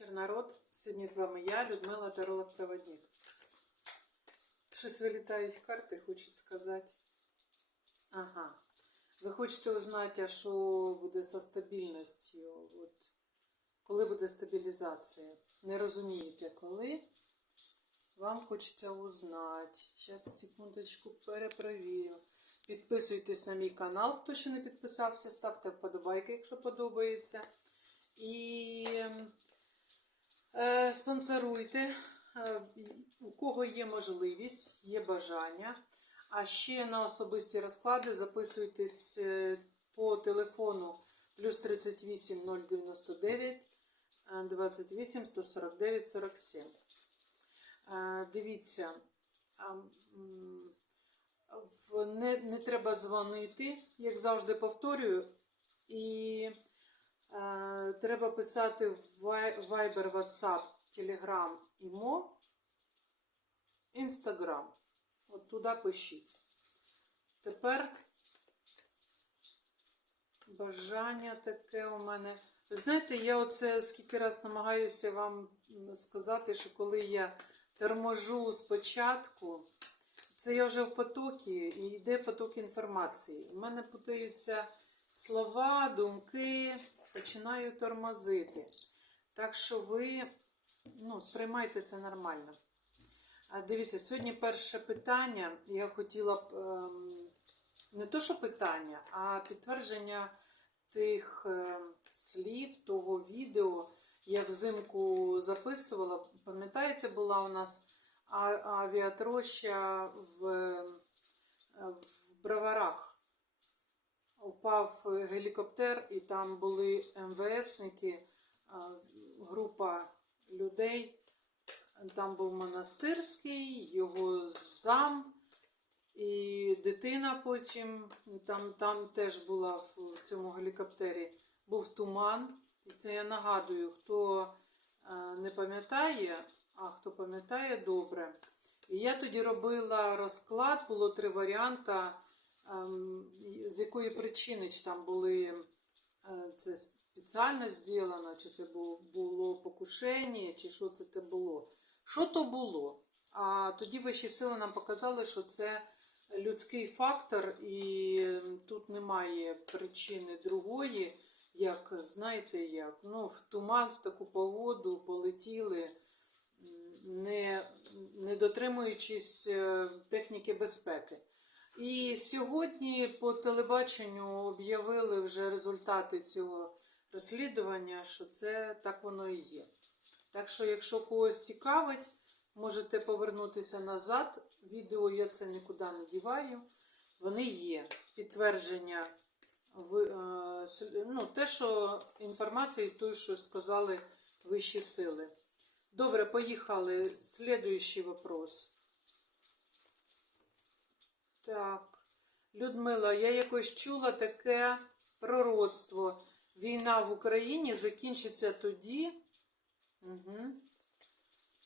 Народ. Сьогодні з вами я, Людмила Таролог Проводник. Щось вилітають карти, хочуть сказати. Ага. Ви хочете узнати, а що буде зі стабільністю? От, коли буде стабілізація? Не розумієте, коли? Вам хочеться узнати. Зараз, секундочку, перепровірю. Підписуйтесь на мій канал, хто ще не підписався, ставте вподобайки, якщо подобається. І Е, Спонсоруйте, е, у кого є можливість, є бажання. А ще на особисті розклади записуйтесь е, по телефону плюс 38 099 е, 28 149 47. Е, Дивіться, не, не треба дзвонити, як завжди повторюю. І Е, Треба писати в Viber, WhatsApp, Telegram, Imo, Instagram. От туди пишіть. Тепер бажання таке у мене. Ви знаєте, я оце скільки раз намагаюся вам сказати, що коли я торможу спочатку, це я вже в потокі і йде поток інформації. У мене путаються слова, думки, починаю тормозити. Так що ви ну, сприймайте це нормально. А дивіться, сьогодні перше питання. Я хотіла б ем, не то, що питання, а підтвердження тих ем, слів, того відео. Я взимку записувала. Пам'ятаєте, була у нас авіатроща в, ем, в Броварах впав гелікоптер, і там були МВСники, група людей. Там був монастирський, його зам і дитина потім. Там, там теж була в цьому гелікоптері. Був туман. І це я нагадую, хто е, не пам'ятає, а хто пам'ятає добре. І я тоді робила розклад, було три варіанти ем, з якої причини чи там були е, це спеціально зроблено, чи це було, покушення, чи що це було. Що то було? А тоді вищі сили нам показали, що це людський фактор, і ем, тут немає причини другої, як знаєте, як ну, в туман, в таку погоду полетіли, не, не дотримуючись е, техніки безпеки. І сьогодні по телебаченню об'явили вже результати цього розслідування, що це так воно і є. Так що, якщо когось цікавить, можете повернутися назад. Відео я це нікуди не діваю. Вони є. Підтвердження е, ну, те, що інформація, той, що сказали вищі сили. Добре, поїхали. Слідуючий вопрос. Так. Людмила, я якось чула таке пророцтво. Війна в Україні закінчиться тоді, угу,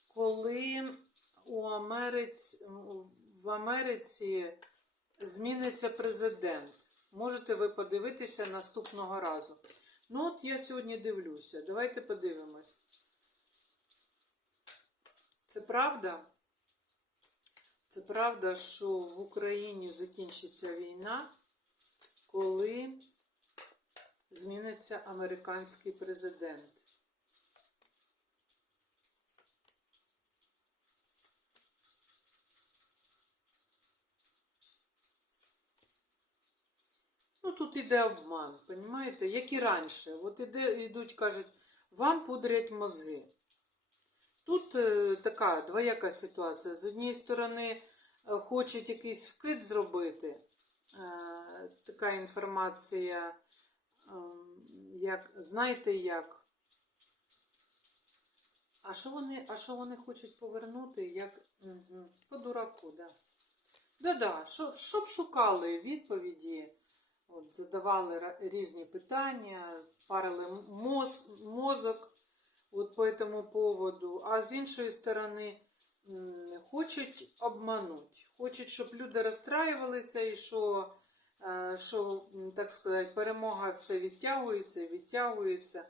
коли у Америці, в Америці зміниться президент. Можете ви подивитися наступного разу. Ну, от я сьогодні дивлюся. Давайте подивимось. Це правда? Це правда, що в Україні закінчиться війна, коли зміниться американський президент. Ну, тут іде обман, розумієте? Як і раніше. От іде, йдуть, кажуть, вам пудрять мозги. Тут е, така двояка ситуація. З однієї сторони, е, хочуть якийсь вкид зробити. Е, така інформація, ем, як, знаєте як? А що вони, а що вони хочуть повернути? Як, угу, по дураку, да. Да-да, щоб, щоб шукали відповіді, от, задавали різні питання, парили моз, мозок от по этому поводу. А з іншої сторони, хочуть обманути. Хочуть, щоб люди розстраювалися і що, е, що так сказати, перемога все відтягується відтягується.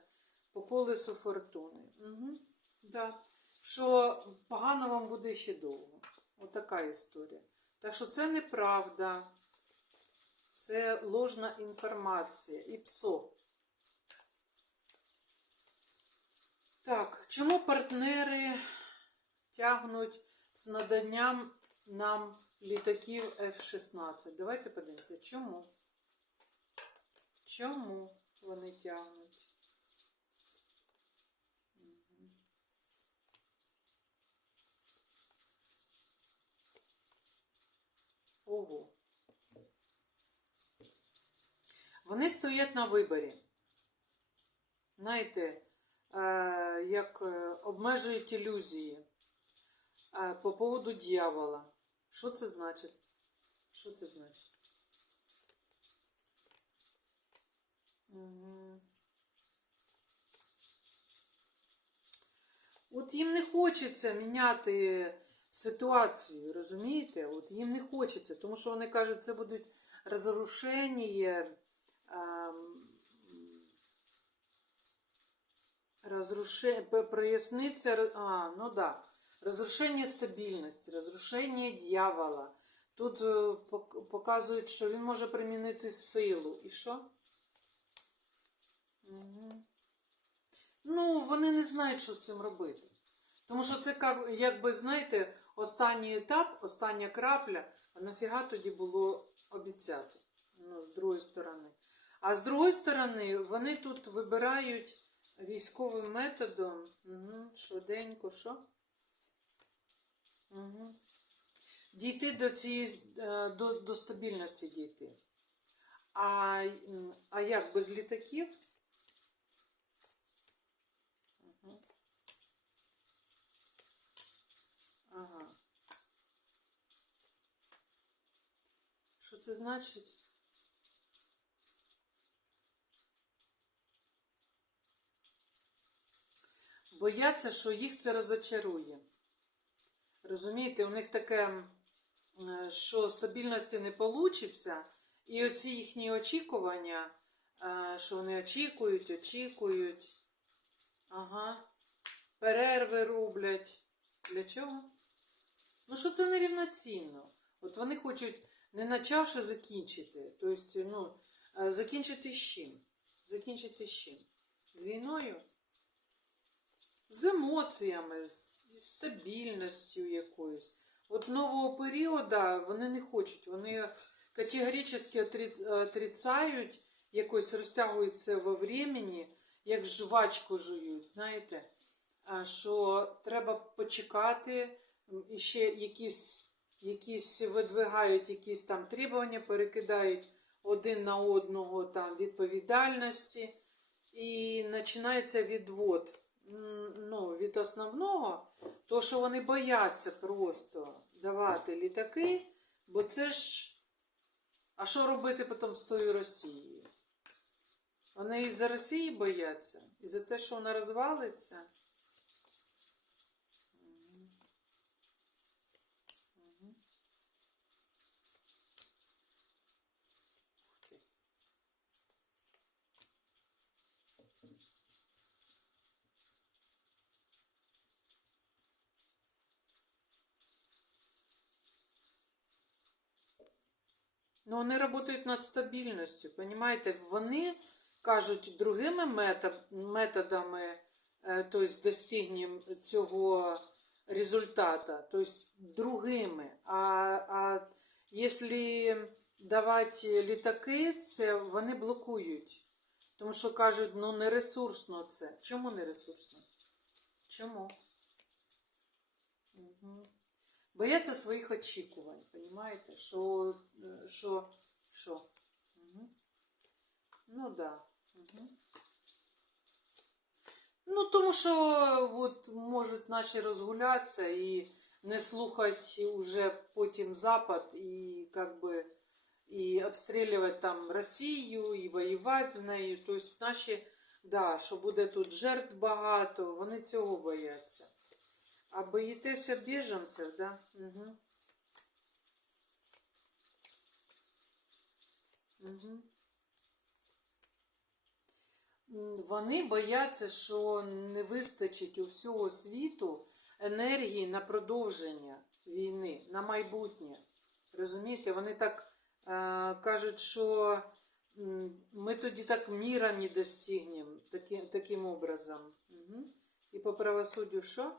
По колесу фортуни. Угу. Да. Що погано вам буде ще довго. Отака історія. Так що це неправда. Це ложна інформація. І псо. Так, чому партнери тягнуть з наданням нам літаків F-16? Давайте подивимося, чому? Чому вони тягнуть? Ого. Вони стоять на виборі. Знаєте, як е, обмежують ілюзії е, по поводу дьявола. Що це значить? Що це значить? От їм не хочеться міняти ситуацію, розумієте? От їм не хочеться, тому що вони кажуть, це будуть розрушення, розруше... проясниться, а, ну да, розрушення стабільності, розрушення дьявола. Тут пок- показують, що він може примінити силу. І що? Угу. Ну, вони не знають, що з цим робити. Тому що це як- якби, знаєте, останній етап, остання крапля, а нафіга тоді було обіцяти, ну, з другої сторони. А з другої сторони, вони тут вибирають військовим методом, угу, швиденько, що? Угу. Дійти до цієї е, до, до стабільності дійти. А, а як без літаків? Ага. Що це значить? Бояться, що їх це розочарує. Розумієте, у них таке, е, що стабільності не вийде, і оці їхні очікування, е, що вони очікують, очікують. Ага. Перерви роблять. Для чого? Ну, що це нерівноцінно. От вони хочуть, не почавши, закінчити. Тобто, ну, е, закінчити з чим? Закінчити з чим? З війною? З емоціями, з з стабільністю якоюсь. От нового періоду вони не хочуть. Вони категорично отрицають, якось розтягуються во времени, як жвачку жують, знаєте, що треба почекати, і ще якісь, якісь видвигають якісь там требування, перекидають один на одного там відповідальності, і починається відвод ну, від основного, то що вони бояться просто давати літаки, бо це ж. А що робити потім з тою Росією? Вони і за Росії бояться, і за те, що вона розвалиться. Ну, вони працюють над стабільністю, розумієте? Вони кажуть другими методами, е, тобто достигнемо цього результата, тобто другими. А, а якщо давати літаки, це вони блокують. Тому що кажуть, ну не ресурсно це. Чому не ресурсно? Чому? Угу. Бояться своїх очікувань, розумієте? Що, що, що? Угу. Ну так. Да. Угу. Ну, тому що от, можуть наші розгулятися і не слухати уже потім Запад і как би і обстрілювати там Росію, і воювати з нею. Тобто наші, да, що буде тут жертв багато, вони цього бояться. А боїтеся біженців, да? Угу. Угу. вони бояться, що не вистачить у всього світу енергії на продовження війни, на майбутнє. Розумієте, вони так е, кажуть, що ми тоді так міра не достигнемо таки, таким образом. Угу. І по правосуддю що?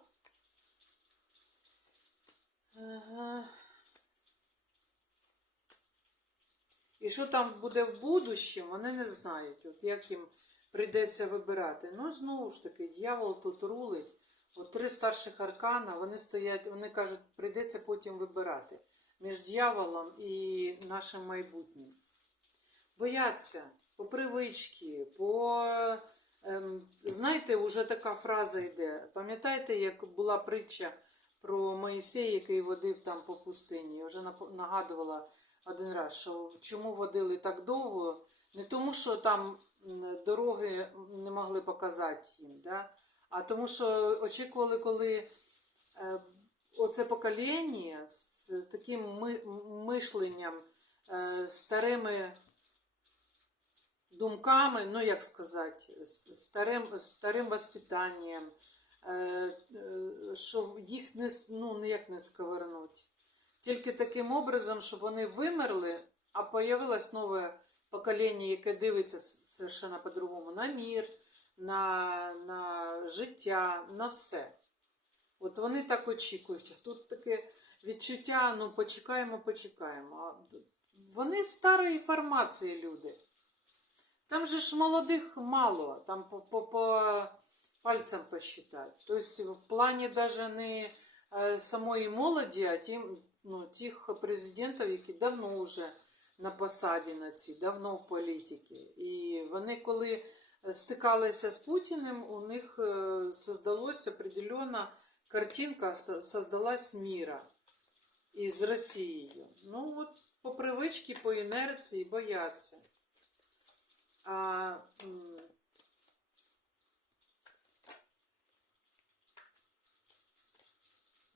І що там буде в будущем, вони не знають, от як їм прийдеться вибирати. Ну, знову ж таки, дьявол тут рулить. От три старших аркана, вони стоять, вони кажуть, прийдеться потім вибирати між дьяволом і нашим майбутнім. Бояться по привички, по. Ем, знаєте, вже така фраза йде. Пам'ятаєте, як була притча про Моїсея, який водив там по пустині? Я вже нагадувала один раз, що чому водили так довго? Не тому, що там дороги не могли показати їм, да? а тому, що очікували, коли е, оце покоління з таким мишленням, е, старими думками, ну як сказати, старим, старим воспитанням, що їх не, ну, ніяк не сковернуть. Тільки таким образом, щоб вони вимерли, а появилось нове покоління, яке дивиться совершенно по-другому на мір, на, на життя, на все. От вони так очікують. Тут таке відчуття, ну почекаємо, почекаємо. Вони старої формації люди. Там же ж молодих мало, там по, по, по пальцям посчитать. Тобто в плані даже не е, самої молоді, а тим, ну, тих президентів, які давно вже на посаді на цій, давно в політиці. І вони, коли стикалися з Путіним, у них е, создалась определенна картинка, со- создалась міра із Росією. Ну от по привичці, по інерції бояться. А,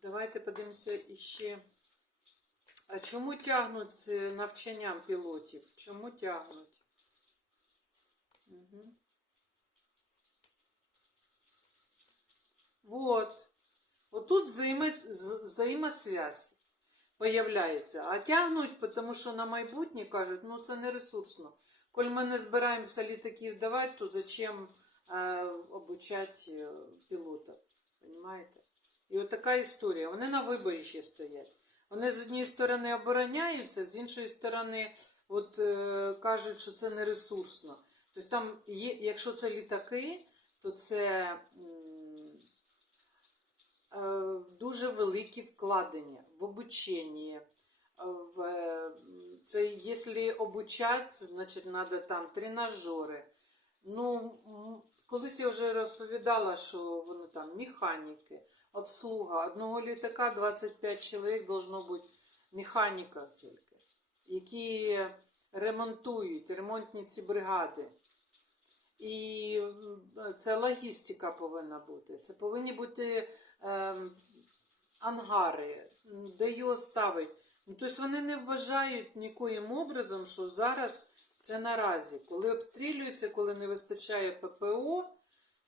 давайте подивимося іще. А чому тягнуть з навчанням пілотів? Чому тягнуть? Угу. Вот. Отут взаимосвязь появляється. А тягнуть, тому що на майбутнє кажуть, ну це не ресурсно. Коль ми не збираємося літаків давати, то зачем е, обучати е, пілотів? Понимаєте? І от така історія. Вони на виборі ще стоять. Вони з однієї сторони обороняються, з іншої сторони от, е, кажуть, що це не ресурсно. Тобто там є, якщо це літаки, то це е, дуже великі вкладення в обучення. е, е, це якщо обучати, значить треба там тренажери. Ну, колись я вже розповідала, що вони там механіки, обслуга. Одного літака 25 чоловік должно бути механіка тільки, які ремонтують, ремонтні ці бригади. І це логістика повинна бути. Це повинні бути ем, ангари, де його ставить. Ну, тобто вони не вважають нікоїм образом, що зараз це наразі, коли обстрілюються, коли не вистачає ППО.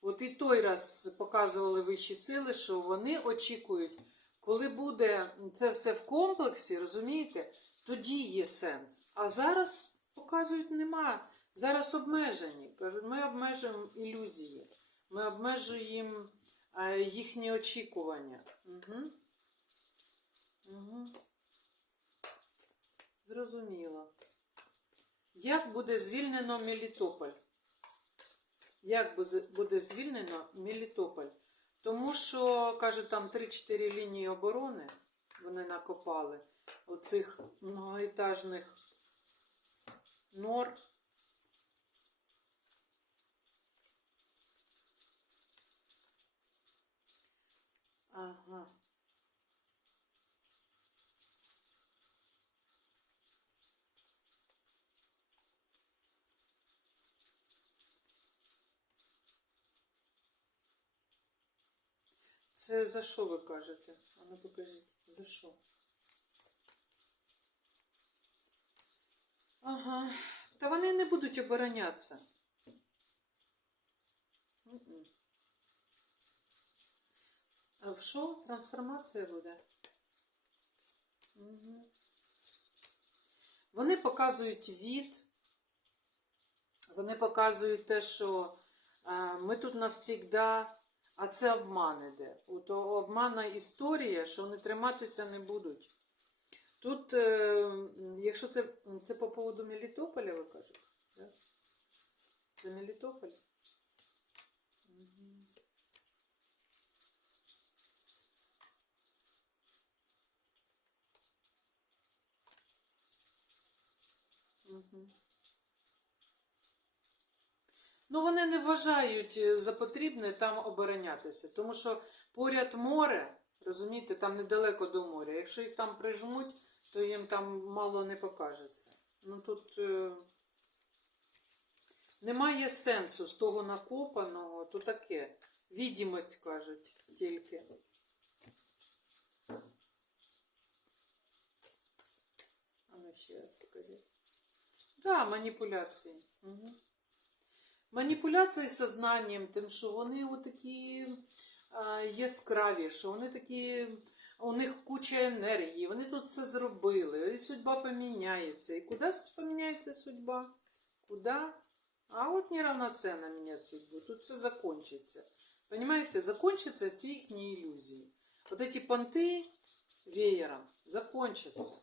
От і той раз показували вищі сили, що вони очікують, коли буде це все в комплексі, розумієте, тоді є сенс. А зараз показують нема. Зараз обмежені. Кажуть, ми обмежуємо ілюзії, ми обмежуємо е, їхні очікування. Угу. Угу. Зрозуміло. Як буде звільнено Мелітополь? Як буде звільнено Мелітополь? Тому що, каже, там 3-4 лінії оборони вони накопали оцих многоетажних нор. Ага. Це за що ви кажете? А ну покажіть, за що? Ага, та вони не будуть оборонятися. А в що? Трансформація буде? Угу. Вони показують від, вони показують те, що ми тут навсігда а це обман іде. От обманна історія, що вони триматися не будуть. Тут, е, якщо це, це по поводу Мелітополя, ви кажете? Да? Це Мелітополь? Мгм. Ну, вони не вважають е, за потрібне там оборонятися, тому що поряд море, розумієте, там недалеко до моря. Якщо їх там прижмуть, то їм там мало не покажеться. Ну тут е, немає сенсу з того накопаного, то таке. Відімость кажуть тільки. А ну ще раз покажіть. Да, маніпуляції. Угу. Маніпуляції сознанням, тим, що вони отакі а, яскраві, що вони такі, у них куча енергії, вони тут все зробили, і судьба поміняється. І куди поміняється судьба? Куди? А от неравноценно міняти судьбу. Тут все закончиться. Понимаете, закончатся всі їхні ілюзії. Вот эти понти веером закончаться.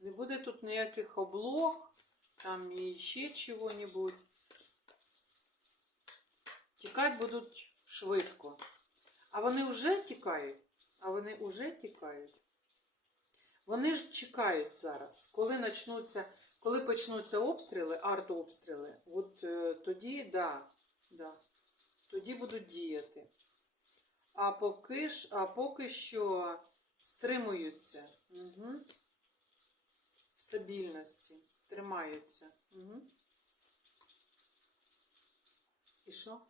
Не буде тут ніяких облог, там і ще чого-небудь. Тікати будуть швидко. А вони вже тікають. А вони вже тікають. Вони ж чекають зараз, коли почнуться, коли почнуться обстріли, артобстріли, от е, тоді, да, да, тоді будуть діяти. А поки ж, а поки що стримуються. Угу. Стабільності. Тримаються. Угу. І що?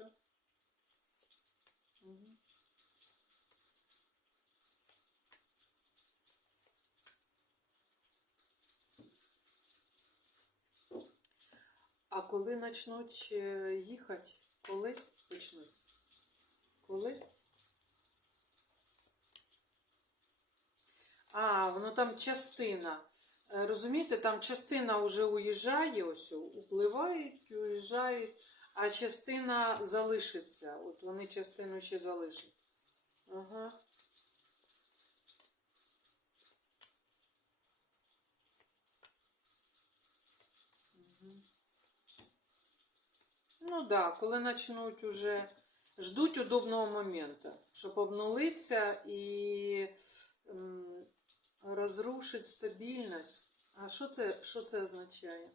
І? Угу. А коли почнуть е, їхати? Коли почнуть? Коли? А, воно там частина. Е, Розумієте, там частина вже уїжджає, ось upливають, уїжджають, а частина залишиться. От вони частину ще залишать. Ага. Ну так, да, коли почнуть уже ждуть удобного моменту, щоб обнулитися і розрушити стабільність. А що це, що це означає?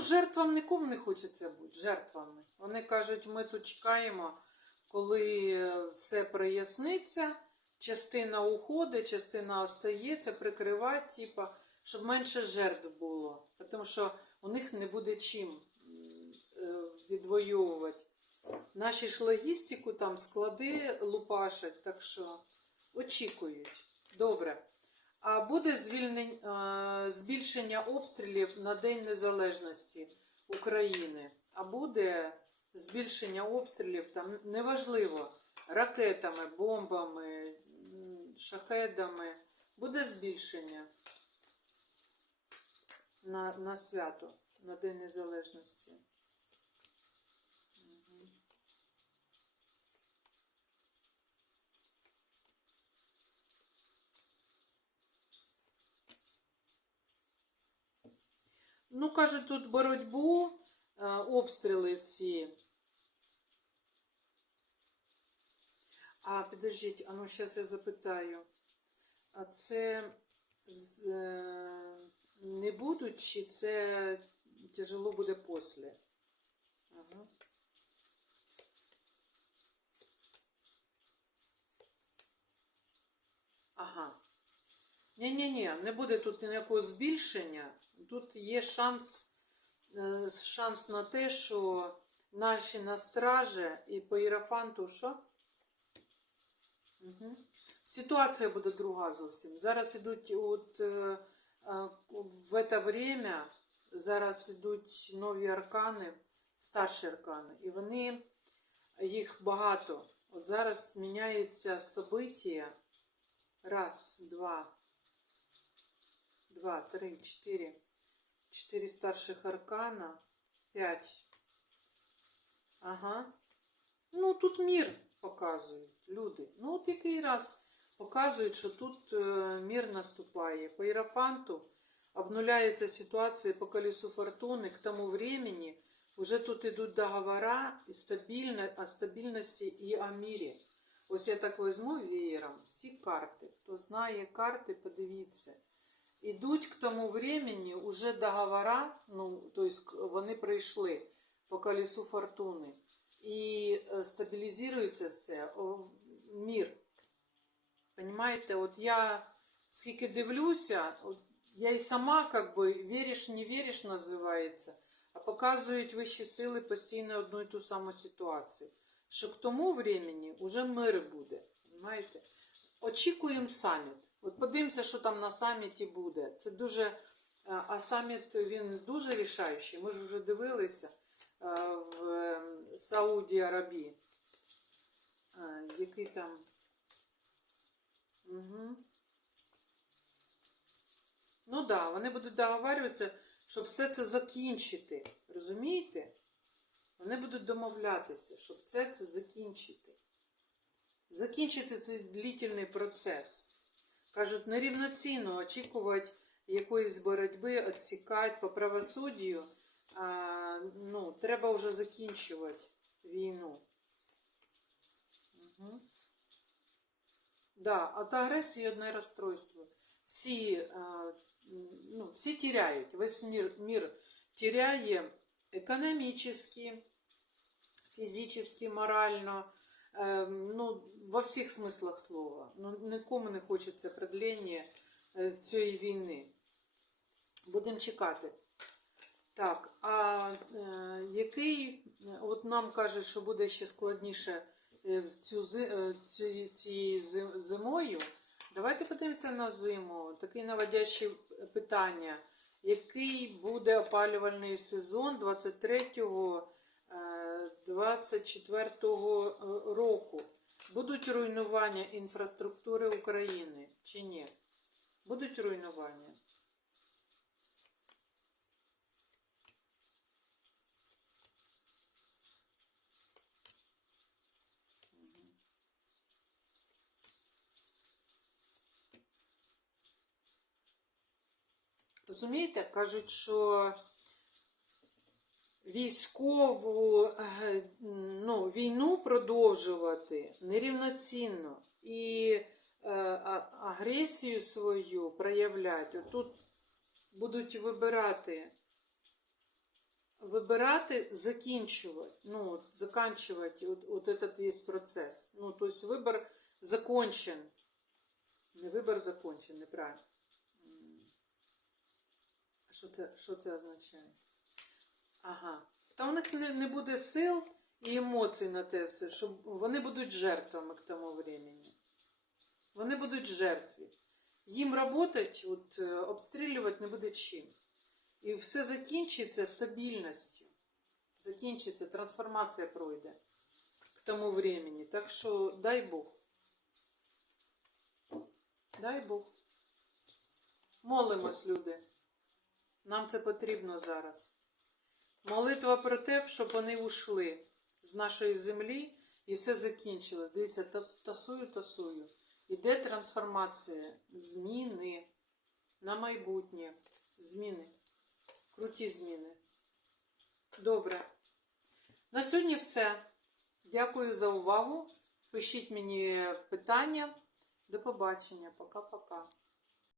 Жертвам нікому не хочеться бути, жертвами. Вони кажуть, ми тут чекаємо, коли все проясниться, частина уходить, частина остається, прикривати, типа, щоб менше жертв було. Тому що у них не буде чим е, відвоювати. Наші ж логістику там склади лупашать, так що очікують. Добре. А буде е, збільшення обстрілів на День Незалежності України. А буде збільшення обстрілів там неважливо ракетами, бомбами, шахедами. Буде збільшення на, на свято, на День Незалежності. Ну, кажуть, тут боротьбу, е, обстріли ці. А, підождіть, а ну зараз я запитаю. А це з, е, не будуть, чи це тяжело буде після? Ага. Ага. Ні-ні-ні, не буде тут ніякого збільшення тут є шанс е, шанс на те, що наші на страже і по ірафанту що? Угу. Ситуація буде друга зовсім. Зараз ідуть от, е, е, в це время, зараз йдуть нові аркани, старші аркани, і вони, їх багато. От зараз міняється события. Раз, два, два, три, чотири. Четыре старших аркана. 5. Ага. Ну, тут мир показують, люди. Ну, от який раз показують, що тут э, мір наступає. По Ірафанту обнуляється ситуація по колесу фортуни, к тому времени вже тут йдуть договори і стабільно, о стабільності і о мірі. Ось я так візьму веєром всі карти. Хто знає карти, подивіться. Ідуть к тому времени уже договора, ну, то есть вони прийшли по колесу фортуни. І е, стабілізується все, мір. Понимаете, от я скільки дивлюся, я і сама, как би, віриш, не віриш, називається, а показують вищі сили постійно одну і ту саму ситуацію. Що к тому времени уже мир буде. Понимаєте? Очікуємо саміт. От подивимося, що там на саміті буде. Це дуже. е, А саміт він дуже рішаючий. Ми ж вже дивилися е, в ем, Сауді Арабії. Е, Який там. Угу. Ну так, да, вони будуть договарюватися, щоб все це закінчити. Розумієте? Вони будуть домовлятися, щоб це, це закінчити. Закінчити цей длительний процес. Кажуть, нерівноцінно очікувати якоїсь боротьби, відсікати по правосуддю. А, ну, треба вже закінчувати війну. Угу. Да, от агресії одне розстройство. Всі, е, ну, всі тіряють. Весь мір, мір тіряє економічно, фізично, морально, е, ну, во всіх смислах слова. Ну, нікому не хочеться продлення е, цієї війни. Будемо чекати. Так, а е, який, от нам кажуть, що буде ще складніше е, в цю, е, ці- цією зимою. Давайте подивимося на зиму. Таке наводяще питання. Який буде опалювальний сезон 23-го, е, 24-го е, року? Будуть руйнування інфраструктури України чи ні? Будуть руйнування? Розумієте, кажуть, що військову е, ну, війну продовжувати нерівноцінно і е, агресію свою проявляти. Тут будуть вибирати, вибирати, закінчувати, ну, от, заканчивать от, от этот весь процес. Ну, то есть вибор закончен. Не вибор закончен, неправильно. Що це, що це означає? Ага. Та у них не, буде сил і емоцій на те все, щоб вони будуть жертвами к тому времени. Вони будуть жертві. Їм работать, от, е, обстрілювати не буде чим. І все закінчиться стабільністю. Закінчиться, трансформація пройде к тому времени. Так що дай Бог. Дай Бог. Молимось, люди. Нам це потрібно зараз. Молитва про те, щоб вони ушли з нашої землі і все закінчилось. Дивіться, тасую, тасую. Іде трансформація, зміни на майбутнє. Зміни. Круті зміни. Добре. На сьогодні все. Дякую за увагу. Пишіть мені питання. До побачення. Пока-пока.